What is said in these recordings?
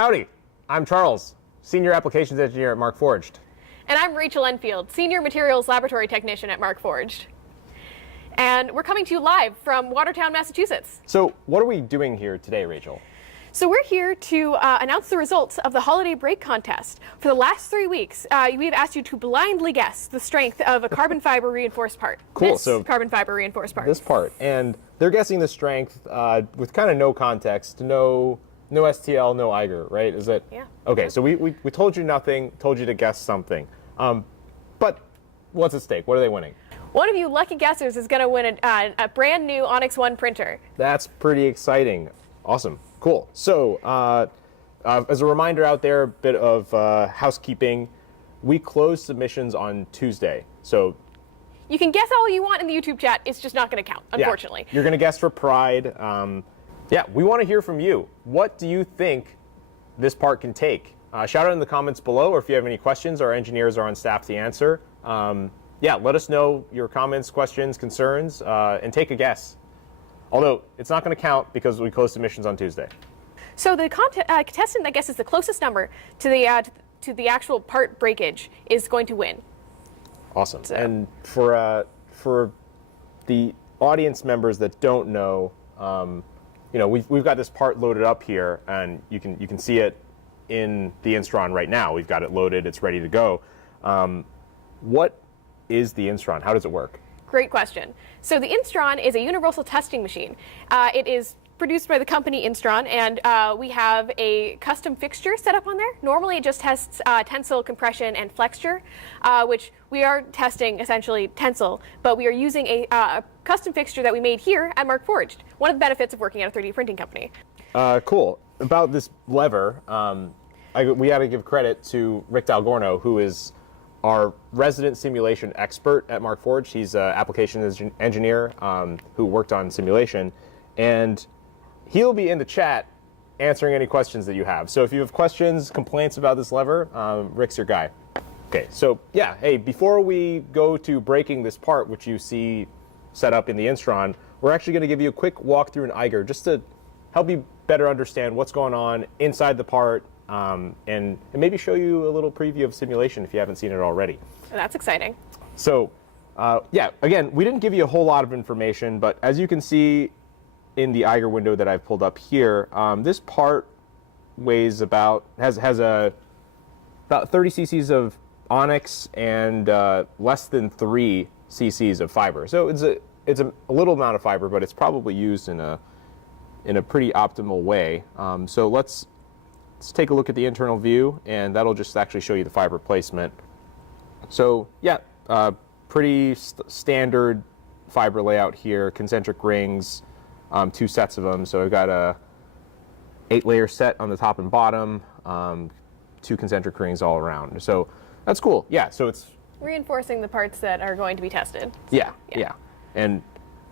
Howdy, I'm Charles, Senior Applications Engineer at Markforged. And I'm Rachel Enfield, Senior Materials Laboratory Technician at Markforged. And we're coming to you live from Watertown, Massachusetts. So what are we doing here today, Rachel? So we're here to announce the results of the holiday break contest. For the last 3 weeks, we've asked you to blindly guess the strength of a carbon fiber reinforced part. Cool. This so carbon fiber reinforced part. This part. And they're guessing the strength with kind of no context, no STL, no Eiger, right? Is it? Yeah. Okay, so we told you nothing, told you to guess something. But what's at stake? What are they winning? One of you lucky guessers is going to win a brand new Onyx 1 printer. That's pretty exciting. Awesome. Cool. So as a reminder out there, a bit of housekeeping. We close submissions on Tuesday. So you can guess all you want in the YouTube chat. It's just not going to count, unfortunately. Yeah, you're going to guess for pride. Yeah, we want to hear from you. What do you think this part can take? Shout out in the comments below, or if you have any questions, our engineers are on staff to answer. Yeah, let us know your comments, questions, concerns, and take a guess. Although, it's not going to count because we close submissions on Tuesday. So the contestant that guesses the closest number to the actual part breakage is going to win. Awesome. So. And for the audience members that don't know, you know, we've got this part loaded up here, and you can see it in the Instron right now. We've got it loaded. It's ready to go. What is the Instron? How does it work? Great question. So the Instron is a universal testing machine. It is produced by the company Instron, and we have a custom fixture set up on there. Normally it just tests tensile, compression, and flexure, which we are testing essentially tensile, but we are using a custom fixture that we made here at Markforged. One of the benefits of working at a 3D printing company. Cool. About this lever, we got to give credit to Rick Dalgorno, who is our resident simulation expert at Markforged. He's an applications engineer who worked on simulation, and he'll be in the chat answering any questions that you have. So if you have questions, complaints about this lever, Rick's your guy. Okay, so yeah, hey, before we go to breaking this part, which you see set up in the Instron, we're actually going to give you a quick walk through an Eiger just to help you better understand what's going on inside the part, and maybe show you a little preview of simulation if you haven't seen it already. That's exciting. So yeah, again, we didn't give you a whole lot of information, but as you can see in the Eiger window that I've pulled up here, this part weighs about, has about 30 cc's of Onyx and less than 3 cc's of fiber. So it's a little amount of fiber, but it's probably used in a pretty optimal way. So let's take a look at the internal view, and that'll just actually show you the fiber placement. So yeah, pretty standard fiber layout here, concentric rings, 2 sets of them. So I've got a 8-layer set on the top and bottom, 2 concentric rings all around. So that's cool. Yeah, so it's Reinforcing the parts that are going to be tested. So, yeah. And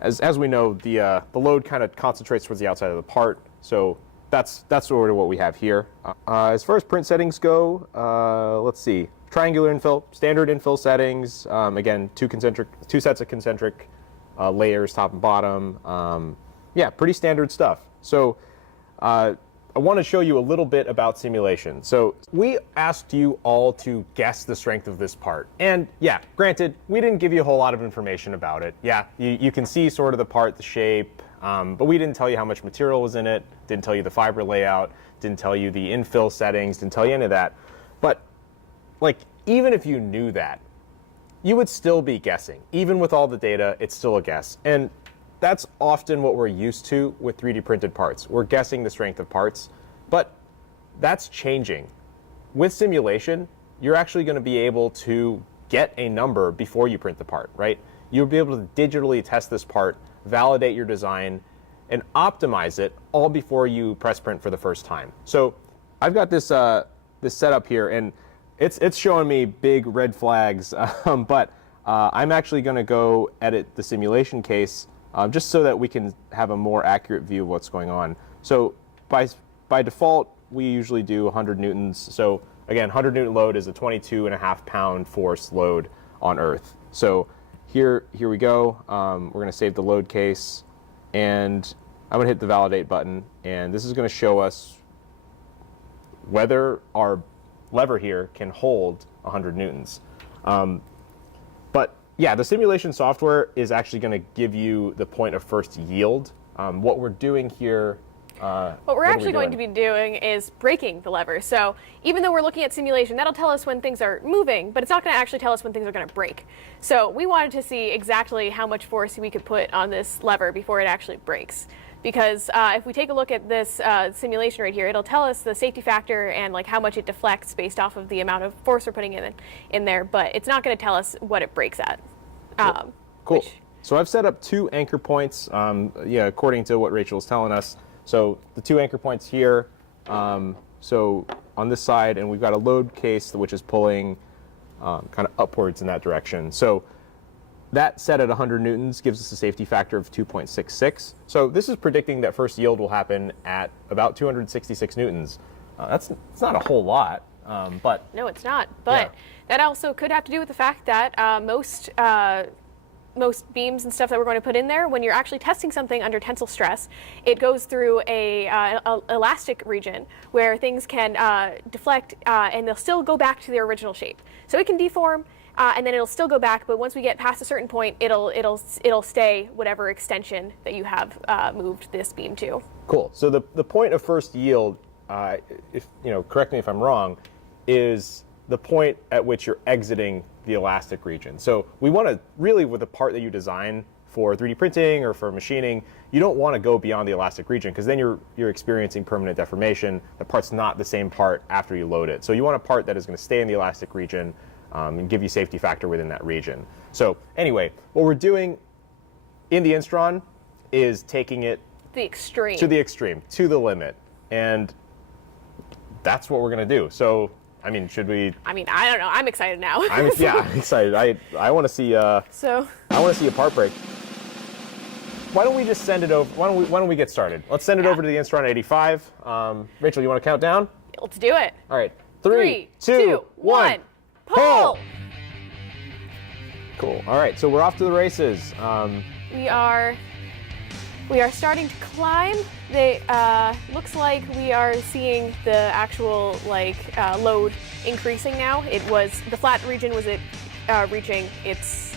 as we know, the load kind of concentrates towards the outside of the part. So that's sort of what we have here. As far as print settings go, let's see. Triangular infill, standard infill settings. Again, 2 sets of concentric layers, top and bottom. Yeah, pretty standard stuff. So I want to show you a little bit about simulation. So we asked you all to guess the strength of this part. And yeah, granted, we didn't give you a whole lot of information about it. Yeah, you can see sort of the part, the shape, but we didn't tell you how much material was in it, didn't tell you the fiber layout, didn't tell you the infill settings, didn't tell you any of that. But like, even if you knew that, you would still be guessing. Even with all the data, it's still a guess. And that's often what we're used to with 3D printed parts. We're guessing the strength of parts, but that's changing. With simulation, you're actually going to be able to get a number before you print the part, right? You'll be able to digitally test this part, validate your design, and optimize it all before you press print for the first time. So I've got this this setup here, and it's showing me big red flags, but I'm actually going to go edit the simulation case just so that we can have a more accurate view of what's going on. So by default, we usually do 100 newtons. So again, 100 newton load is a 22.5 pound force load on Earth. So here we go. We're going to save the load case, and I'm going to hit the validate button, and this is going to show us whether our lever here can hold 100 newtons. But yeah, the simulation software is actually going to give you the point of first yield. What we're doing here. What we're actually going to be doing is breaking the lever. So even though we're looking at simulation, that'll tell us when things are moving, but it's not going to actually tell us when things are going to break. So we wanted to see exactly how much force we could put on this lever before it actually breaks. Because if we take a look at this simulation right here, it'll tell us the safety factor and like how much it deflects based off of the amount of force we're putting in there, but it's not going to tell us what it breaks at. Cool. So I've set up 2 anchor points, according to what Rachel's telling us. So the 2 anchor points here, so on this side, and we've got a load case which is pulling kind of upwards in that direction. So that set at 100 newtons gives us a safety factor of 2.66. So this is predicting that first yield will happen at about 266 newtons. It's not a whole lot, but... No, it's not. But that also could have to do with the fact that most beams and stuff that we're going to put in there, when you're actually testing something under tensile stress, it goes through a elastic region where things can deflect and they'll still go back to their original shape. So it can deform and then it'll still go back, but once we get past a certain point, it'll stay whatever extension that you have moved this beam to. Cool. So the point of first yield, correct me if I'm wrong, is the point at which you're exiting the elastic region. So we want to really, with the part that you design for 3D printing or for machining, you don't want to go beyond the elastic region because then you're experiencing permanent deformation. The part's not the same part after you load it. So you want a part that is going to stay in the elastic region and give you safety factor within that region. So anyway, what we're doing in the Instron is taking it to the extreme, to the limit. And that's what we're going to do. So I mean, should we? I mean, I don't know. I'm excited now. I'm excited. I want to see. I want to see a part break. Why don't we just send it over? Why don't we get started? Let's send it over to the Instron 85. Rachel, you want to count down? Let's do it. All right. 3, 2, 1. Pull. Cool. All right. So we're off to the races. We are starting to climb. Looks like we are seeing the actual load increasing now. The flat region was reaching its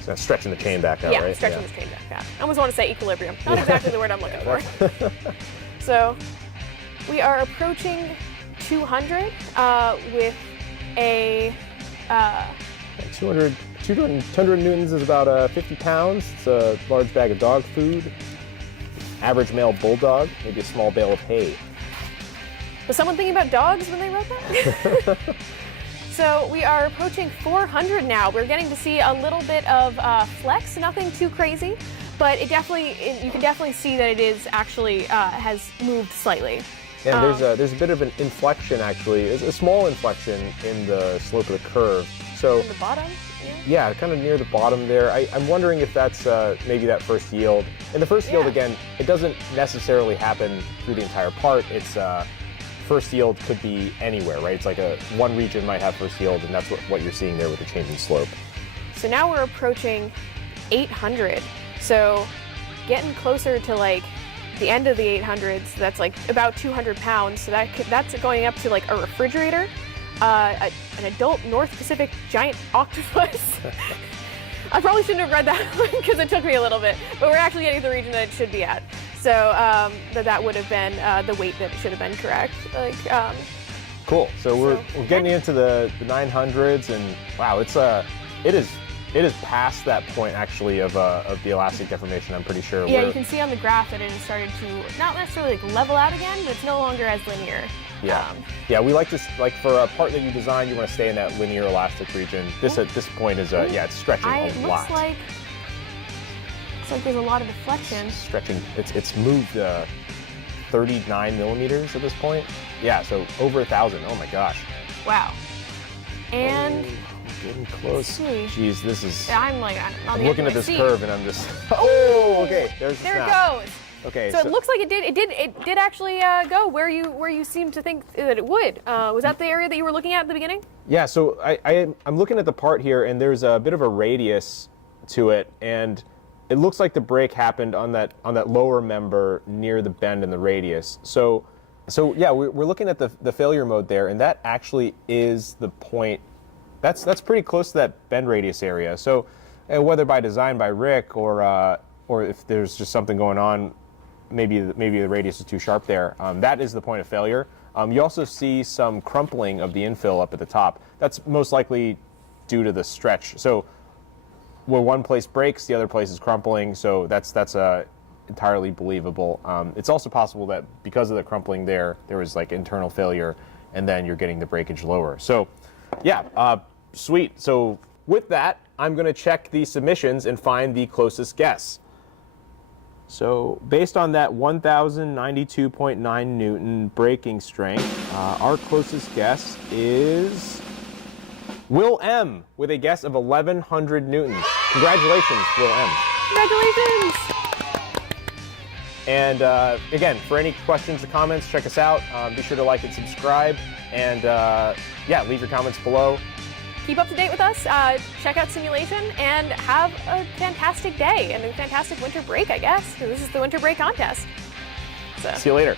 So stretching the chain back out, right? Yeah, stretching the chain back out. I almost want to say equilibrium. Not exactly the word I'm looking for. So we are approaching 200 with a 200 newtons is about 50 pounds. It's a large bag of dog food. Average male bulldog, maybe a small bale of hay. Was someone thinking about dogs when they wrote that? So we are approaching 400 now. We're getting to see a little bit of flex, nothing too crazy, but you can definitely see that it is actually has moved slightly. And there's a bit of an inflection actually. It's a small inflection in the slope of the curve. So in the bottom? Yeah, kind of near the bottom there. I'm wondering if that's maybe that first yield. And the first yield, again, it doesn't necessarily happen through the entire part. It's first yield could be anywhere, right? It's like one region might have first yield, and that's what you're seeing there with the change in slope. So now we're approaching 800. So getting closer to the end of the 800s. That's about 200 pounds. So that's going up to a refrigerator. An adult North Pacific giant octopus. I probably shouldn't have read that one because it took me a little bit, but we're actually getting the region that it should be at. So that would have been the weight that it should have been correct. Cool. So we're getting into the 900s, and wow, it is past that point actually of the elastic deformation. I'm pretty sure. Yeah, you can see on the graph that it has started to not necessarily level out again, but it's no longer as linear. Yeah. We like to for a part that you design, you want to stay in that linear elastic region. This at this point is it's stretching a lot. Looks like there's a lot of deflection. Stretching. It's moved 39 millimeters at this point. Yeah, so over 1,000. Oh my gosh. Wow. And getting close. Jeez, this is. I'm looking at this curve and I'm just. Oh, okay. There it goes. Okay. So it looks like it did actually go where you seemed to think that it would. Was that the area that you were looking at the beginning? Yeah. So I'm looking at the part here, and there's a bit of a radius to it, and it looks like the break happened on that lower member near the bend in the radius. So So yeah, we're looking at the failure mode there, and that actually is the point. That's pretty close to that bend radius area. So whether by design by Rick or if there's just something going on, maybe the radius is too sharp there. That is the point of failure. You also see some crumpling of the infill up at the top. That's most likely due to the stretch. So where one place breaks, the other place is crumpling. So that's entirely believable. It's also possible that because of the crumpling there was like internal failure, and then you're getting the breakage lower. So yeah, sweet. So with that, I'm going to check the submissions and find the closest guess. So based on that 1,092.9 Newton breaking strength, our closest guess is Will M with a guess of 1,100 newtons. Congratulations, Will M. Congratulations! And again, for any questions or comments, check us out. Be sure to like and subscribe. And yeah, leave your comments below. Keep up to date with us, check out simulation, and have a fantastic day and a fantastic winter break, I guess, because this is the winter break contest. So. See you later.